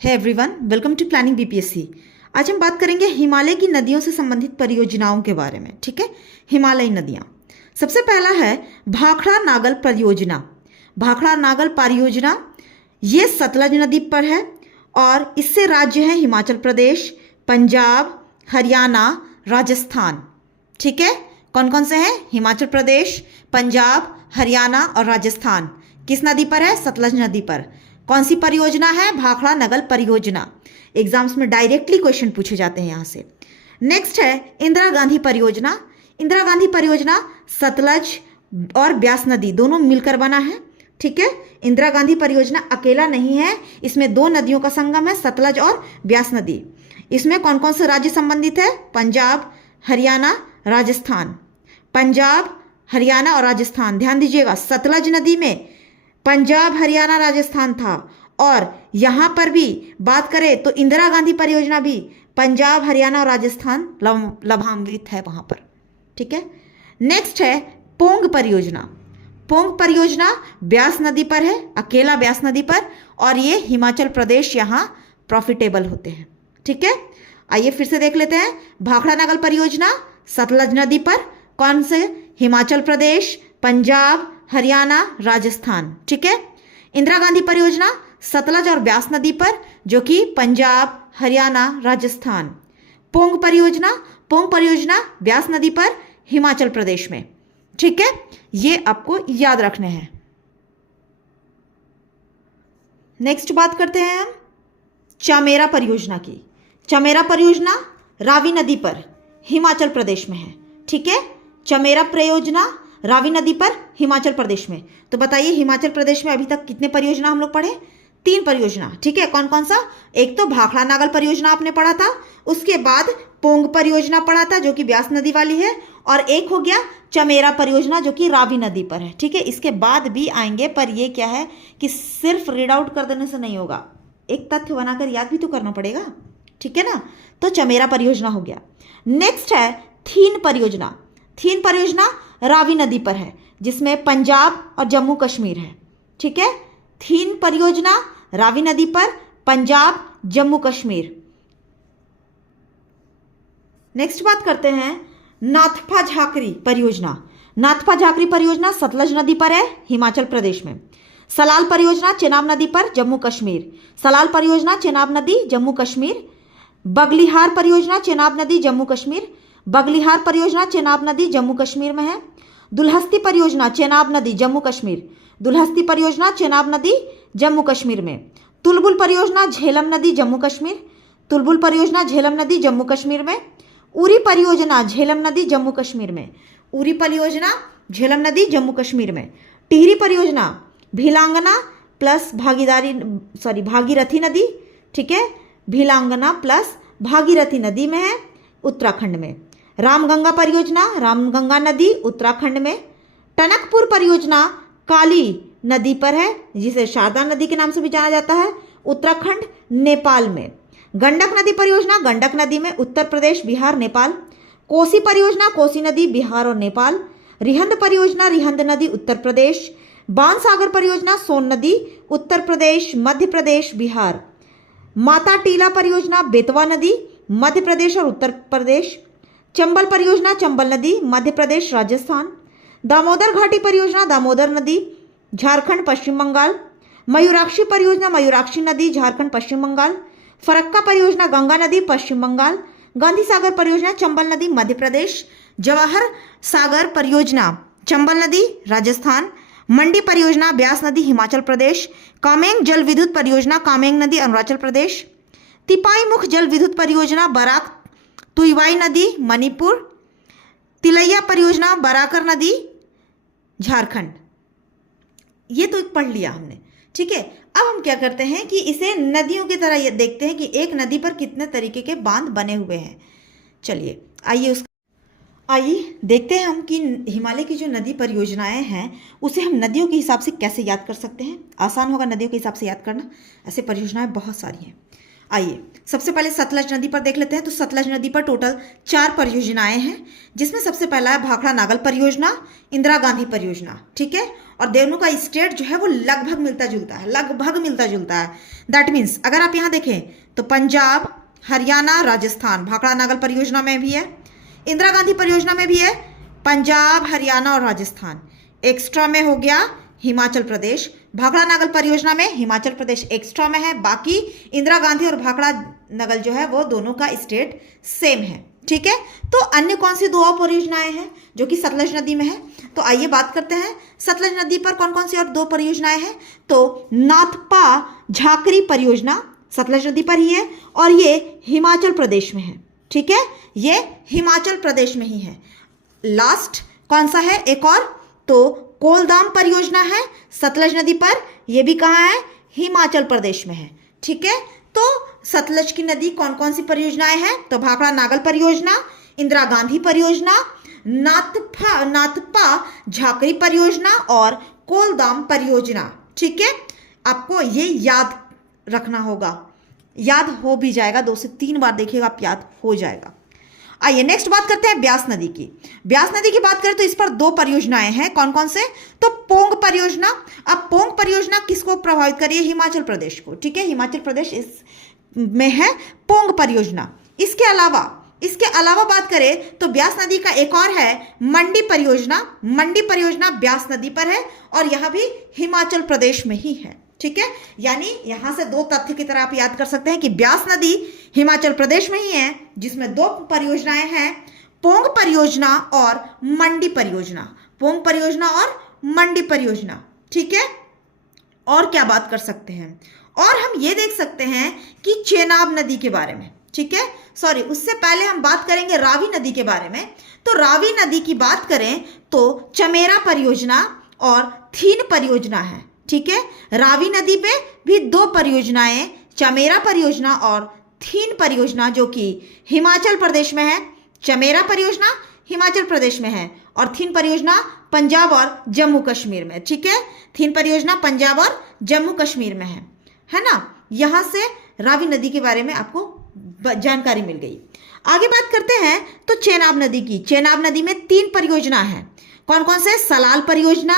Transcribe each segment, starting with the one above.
है everyone, welcome to planning BPSC. आज हम बात करेंगे हिमालय की नदियों से संबंधित परियोजनाओं के बारे में। ठीक है, हिमालयी नदियाँ। सबसे पहला है भाखड़ा नागल परियोजना। भाखड़ा नागल परियोजना ये सतलज नदी पर है और इससे राज्य है हिमाचल प्रदेश, पंजाब, हरियाणा, राजस्थान। ठीक है, कौन कौन से हैं? हिमाचल प्रदेश, पंजाब, हरियाणा और राजस्थान। किस नदी पर है? सतलज नदी पर। कौन सी परियोजना है? भाखड़ा नगल परियोजना। एग्जाम्स में डायरेक्टली क्वेश्चन पूछे जाते हैं यहाँ से। नेक्स्ट है इंदिरा गांधी परियोजना। इंदिरा गांधी परियोजना सतलज और ब्यास नदी दोनों मिलकर बना है। ठीक है, इंदिरा गांधी परियोजना अकेला नहीं है, इसमें दो नदियों का संगम है, सतलज और ब्यास नदी। इसमें कौन कौन से राज्य संबंधित है? पंजाब, हरियाणा, राजस्थान। पंजाब, हरियाणा और राजस्थान। ध्यान दीजिएगा, सतलज नदी में पंजाब, हरियाणा, राजस्थान था और यहां पर भी बात करें तो इंदिरा गांधी परियोजना भी पंजाब, हरियाणा और राजस्थान लाभान्वित है वहां पर। ठीक है, नेक्स्ट है पोंग परियोजना। पोंग परियोजना ब्यास नदी पर है, अकेला ब्यास नदी पर, और ये हिमाचल प्रदेश यहां प्रॉफिटेबल होते हैं। ठीक है, आइए फिर से देख लेते हैं। भाखड़ा नागल परियोजना सतलज नदी पर, कौन से? हिमाचल प्रदेश, पंजाब, हरियाणा, राजस्थान। ठीक है, इंदिरा गांधी परियोजना सतलज और ब्यास नदी पर, जो कि पंजाब, हरियाणा, राजस्थान। पोंग परियोजना ब्यास नदी पर, हिमाचल प्रदेश में। ठीक है, ये आपको याद रखने हैं। नेक्स्ट बात करते हैं हम चामेरा परियोजना की। चामेरा परियोजना रावी नदी पर, हिमाचल प्रदेश में है। ठीक है, चामेरा परियोजना रावी नदी पर, हिमाचल प्रदेश में। तो बताइए, हिमाचल प्रदेश में अभी तक कितने परियोजना हम लोग पढ़े? 3 परियोजना। ठीक है, कौन कौन सा? एक तो भाखड़ा नागल परियोजना आपने पढ़ा था, उसके बाद पोंग परियोजना पढ़ा था जो कि ब्यास नदी वाली है, और एक हो गया चमेरा परियोजना जो कि रावी नदी पर है। ठीक है, इसके बाद भी आएंगे, पर ये क्या है कि सिर्फ रीड आउट कर देने से नहीं होगा, एक तथ्य बनाकर याद भी तो करना पड़ेगा। ठीक है ना, तो चमेरा परियोजना हो गया। नेक्स्ट है थीन परियोजना। थीन परियोजना रावी नदी पर है, जिसमें पंजाब और जम्मू कश्मीर है। ठीक है, थीन परियोजना रावी नदी पर, पंजाब, जम्मू कश्मीर। नेक्स्ट बात करते हैं नाथपा झाकरी परियोजना। नाथपा झाकरी परियोजना सतलज नदी पर है, हिमाचल प्रदेश में। सलाल परियोजना चेनाब नदी पर, जम्मू कश्मीर। सलाल परियोजना चेनाब नदी, जम्मू कश्मीर। बगलिहार परियोजना चेनाब नदी, जम्मू कश्मीर। बगलिहार परियोजना चेनाब नदी, जम्मू कश्मीर में है। दुल्हस्ती परियोजना चेनाब नदी, जम्मू कश्मीर। दुल्हस्ती परियोजना चेनाब नदी, जम्मू कश्मीर में। तुलबुल परियोजना झेलम नदी, जम्मू कश्मीर। तुलबुल परियोजना झेलम नदी, जम्मू कश्मीर में। उरी परियोजना झेलम नदी, जम्मू कश्मीर में। उरी परियोजना झेलम नदी, जम्मू कश्मीर में। टिहरी परियोजना भिलांगना प्लस भागीरथी नदी। ठीक है, भिलांगना प्लस भागीरथी नदी में है, उत्तराखंड में। रामगंगा परियोजना रामगंगा नदी, उत्तराखंड में। टनकपुर परियोजना काली नदी पर है, जिसे शारदा नदी के नाम से भी जाना जाता है, उत्तराखंड, नेपाल में। गंडक नदी परियोजना गंडक नदी में, उत्तर प्रदेश, बिहार, नेपाल। कोसी परियोजना कोसी नदी, बिहार और नेपाल। रिहंद परियोजना रिहंद नदी, उत्तर प्रदेश। बाणसागर परियोजना सोन नदी, उत्तर प्रदेश, मध्य प्रदेश, बिहार। माता टीला परियोजना बेतवा नदी, मध्य प्रदेश और उत्तर प्रदेश। चंबल परियोजना चंबल नदी, मध्य प्रदेश, राजस्थान। दामोदर घाटी परियोजना दामोदर नदी, झारखंड, पश्चिम बंगाल। मयूराक्षी परियोजना मयूराक्षी नदी, झारखंड, पश्चिम बंगाल। फरक्का परियोजना गंगा नदी, पश्चिम बंगाल। गांधी सागर परियोजना चंबल नदी, मध्य प्रदेश। जवाहर सागर परियोजना चंबल नदी, राजस्थान। मंडी परियोजना ब्यास नदी, हिमाचल प्रदेश। कामेंग जल विद्युत परियोजना कामेंग नदी, अरुणाचल प्रदेश। तिपाई मुख जल विद्युत परियोजना बराक तुईवाई नदी, मणिपुर। तिलैया परियोजना बराकर नदी, झारखंड। ये तो पढ़ लिया हमने। ठीक है, अब हम क्या करते हैं कि इसे नदियों की तरह ये देखते हैं कि एक नदी पर कितने तरीके के बांध बने हुए हैं। चलिए आइए देखते हैं हम कि हिमालय की जो नदी परियोजनाएं हैं उसे हम नदियों के हिसाब से कैसे याद कर सकते हैं। आसान होगा नदियों के हिसाब से याद करना, ऐसे परियोजनाएं बहुत सारी हैं। आइए सबसे पहले सतलज नदी पर देख लेते हैं। तो सतलज नदी पर टोटल 4 परियोजनाएं हैं, जिसमें सबसे पहला है भाखड़ा नागल परियोजना, इंदिरा गांधी परियोजना, ठीक है। और दोनों का स्टेट जो है वो लगभग मिलता जुलता है। दैट मीन्स अगर आप यहाँ देखें तो पंजाब, हरियाणा, राजस्थान भाखड़ा नागल परियोजना में भी है, इंदिरा गांधी परियोजना में भी है पंजाब, हरियाणा और राजस्थान। एक्स्ट्रा में हो गया हिमाचल प्रदेश। भाखड़ा नागल परियोजना में हिमाचल प्रदेश एक्स्ट्रा में है, बाकी इंदिरा गांधी और भाखड़ा नागल जो है वो दोनों का स्टेट सेम है, ठीक है। तो अन्य कौन सी 2 और परियोजनाएं हैं जो कि सतलज नदी में है? तो आइए बात करते हैं सतलज नदी पर कौन कौन सी और 2 परियोजनाएं हैं। तो नाथपा झाकरी परियोजना सतलज नदी पर ही है और ये हिमाचल प्रदेश में है, ठीक है, ये हिमाचल प्रदेश में ही है। लास्ट कौन सा है एक और? तो कोलदाम परियोजना है सतलज नदी पर, यह भी कहाँ है? हिमाचल प्रदेश में है, ठीक है। तो सतलज की नदी कौन कौन सी परियोजनाएं हैं? तो भाखड़ा नागल परियोजना, इंदिरा गांधी परियोजना, नाथपा झाकरी परियोजना और कोलदाम परियोजना, ठीक है। आपको ये याद रखना होगा, याद हो भी जाएगा, 2 से 3 बार देखिएगा आप याद हो जाएगा। आइए नेक्स्ट बात करते हैं ब्यास नदी की। ब्यास नदी की बात करें तो इस पर 2 परियोजनाएं हैं, कौन कौन से? तो पोंग परियोजना। अब पोंग परियोजना किसको प्रभावित कर रही है? हिमाचल प्रदेश को, ठीक है, हिमाचल प्रदेश इस में है पोंग परियोजना। इसके अलावा बात करें तो ब्यास नदी का एक और है मंडी परियोजना। मंडी परियोजना ब्यास नदी पर है और यह भी हिमाचल प्रदेश में ही है, ठीक है। यानी यहां से 2 तथ्य की तरह आप याद कर सकते हैं कि ब्यास नदी हिमाचल प्रदेश में ही है, जिसमें 2 परियोजनाएं हैं, पोंग परियोजना और मंडी परियोजना। पोंग परियोजना और मंडी परियोजना, ठीक है। और क्या बात कर सकते हैं? और हम ये देख सकते हैं कि चेनाब नदी के बारे में, ठीक है। सॉरी, उससे पहले हम बात करेंगे रावी नदी के बारे में। तो रावी नदी की बात करें तो चमेरा परियोजना और थीन परियोजना है, ठीक है। रावी नदी पे भी 2 परियोजनाएं, चमेरा परियोजना और थीन परियोजना, जो कि हिमाचल प्रदेश में है। चमेरा परियोजना हिमाचल प्रदेश में है और थीन परियोजना पंजाब और जम्मू कश्मीर में, ठीक है। थीन परियोजना पंजाब और जम्मू कश्मीर में है ना। यहां से रावी नदी के बारे में आपको जानकारी मिल गई। आगे बात करते हैं तो चेनाब नदी की। चेनाब नदी में 3 परियोजना है, कौन कौन से? सलाल परियोजना,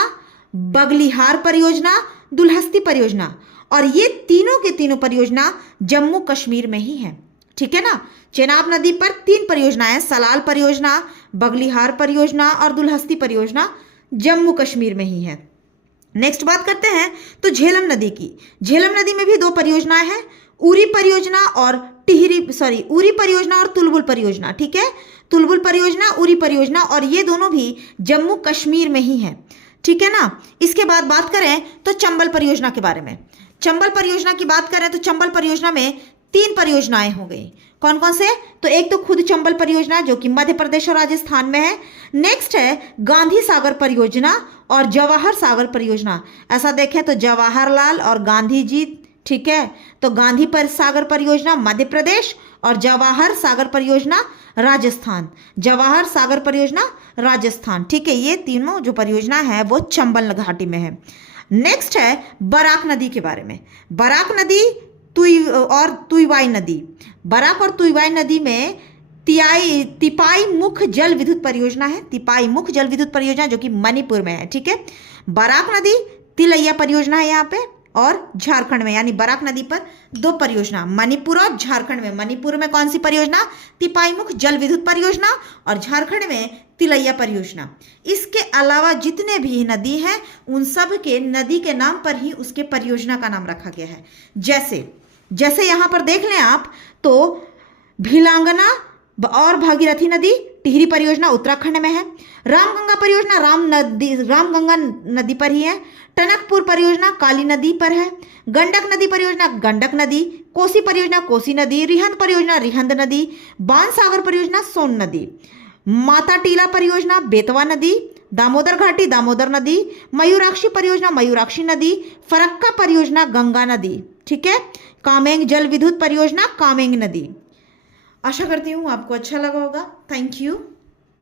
बगलिहार परियोजना, दुलहस्ती परियोजना। और ये तीनों के तीनों परियोजना जम्मू कश्मीर में ही है, ठीक है ना। चेनाब नदी पर 3 परियोजनाएं, सलाल परियोजना, बगलिहार परियोजना और दुलहस्ती परियोजना जम्मू कश्मीर में ही है। नेक्स्ट बात करते हैं तो झेलम नदी की। झेलम नदी में भी 2 परियोजनाएं हैं, उरी परियोजना और उरी परियोजना और तुलबुल परियोजना, ठीक है। तुलबुल परियोजना, उरी परियोजना, और ये दोनों भी जम्मू कश्मीर में ही है, ठीक है ना। इसके बाद बात करें तो चंबल परियोजना के बारे में। चंबल परियोजना की बात करें तो चंबल परियोजना में 3 परियोजनाएं हो गई, कौन कौन से? तो एक तो खुद चंबल परियोजना जो कि मध्य प्रदेश और राजस्थान में है। नेक्स्ट है गांधी सागर परियोजना और जवाहर सागर परियोजना। ऐसा देखें तो जवाहरलाल और गांधी जी, ठीक है। तो गांधी सागर परियोजना मध्य प्रदेश और जवाहर सागर परियोजना राजस्थान। जवाहर सागर परियोजना राजस्थान, ठीक है। ये तीनों जो परियोजना है वो चंबल घाटी में है। नेक्स्ट है बराक नदी के बारे में। बराक नदी और तुईवाई नदी। बराक और तुईवाई नदी में तिपाई मुख्य जल विद्युत परियोजना है। तिपाई मुख्य जल विद्युत परियोजना जो कि मणिपुर में है, ठीक है। बराक नदी तिलैया परियोजना है यहाँ पे और झारखंड में, यानी बराक नदी पर 2 परियोजना, मणिपुर और झारखंड में। मणिपुर में कौन सी परियोजना? तिपाईमुख जल विद्युत परियोजना और झारखंड में तिलैया परियोजना। इसके अलावा जितने भी नदी हैं उन सब के नदी के नाम पर ही उसके परियोजना का नाम रखा गया है। जैसे यहाँ पर देख लें आप तो भिलांगना और भागीरथी नदी टिहरी परियोजना उत्तराखंड में है। रामगंगा परियोजना रामगंगा नदी पर ही है। टनकपुर परियोजना काली नदी पर है। गंडक नदी परियोजना गंडक नदी। कोसी परियोजना कोसी नदी। रिहंद परियोजना रिहंद नदी। बाणसागर परियोजना सोन नदी। माता टीला परियोजना बेतवा नदी। दामोदर घाटी दामोदर नदी। मयूराक्षी परियोजना मयूराक्षी नदी। फरक्का परियोजना गंगा नदी, ठीक है। कामेंग जल विद्युत परियोजना कामेंग नदी। आशा करती हूँ आपको अच्छा लगा होगा। Thank you.